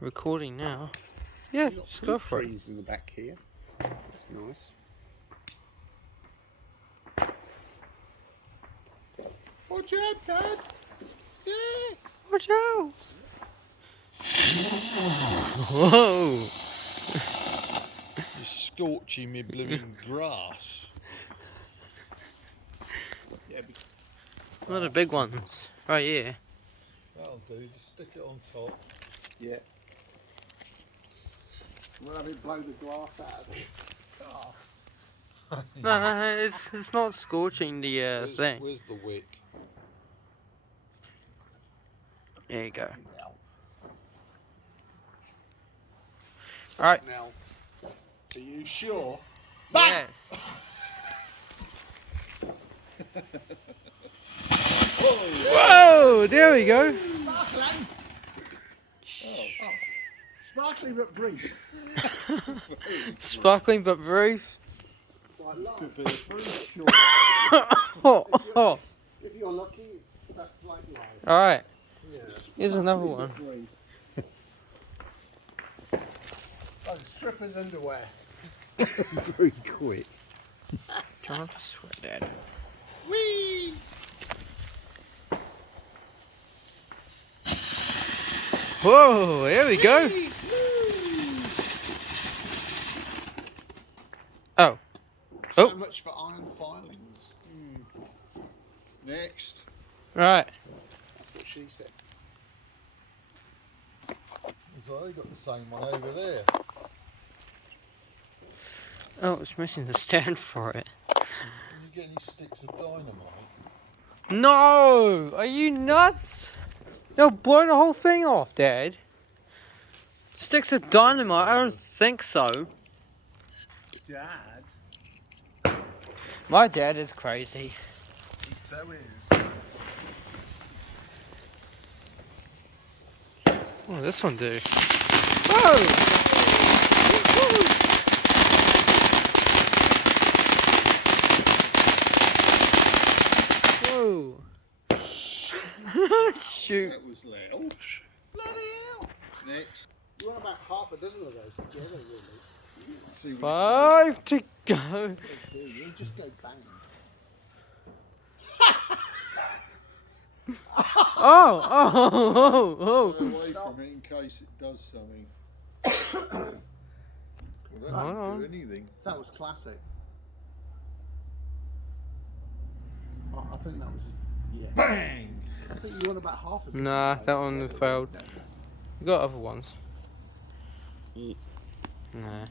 Recording now. Yeah, You've got just go for it. trees in the back here. That's nice. Watch out, Dad! Yeah! Watch out! Whoa! You're scorching me blooming grass. Yeah, One of the big ones, right here. That'll do, just stick it on top. yeah. We'll have it blow the glass out of it. Oh. No, it's not scorching the thing. Where's the wick? There you go. Now. Alright. Now, are you sure? Yes. Whoa! There we go. Sparkling! Oh. Sparkling but brief. Sparkling but brief. Like love. Oh. If you're lucky, that's like life. Alright. Yeah. Here's another one. Oh, strippers' underwear. Very quick. Try not to sweat, Dad. Whee! Whoa! There we go. Oh. So Oh. much for iron filings. Next. Right. That's what she said. So I got the same one over there. Oh, it's missing the stand for it. Can you get any sticks of dynamite? No! Are you nuts? You'll blow the whole thing off, Dad. Sticks of dynamite? I don't think so. Dad. My dad is crazy. He so is. What does this one do? Whoa! Whoa! Shoot. That was loud. Bloody hell! Next. You want about half a dozen of those together, really. See what 5 to go. They do. You just go bang. Oh! Stay away from it in case it does something. Well, that Hold didn't on. do anything. That was classic. I think that was. Yeah. Bang! I think you want about half a dozen. Nah, of those that one together. failed. You got other ones? Nah.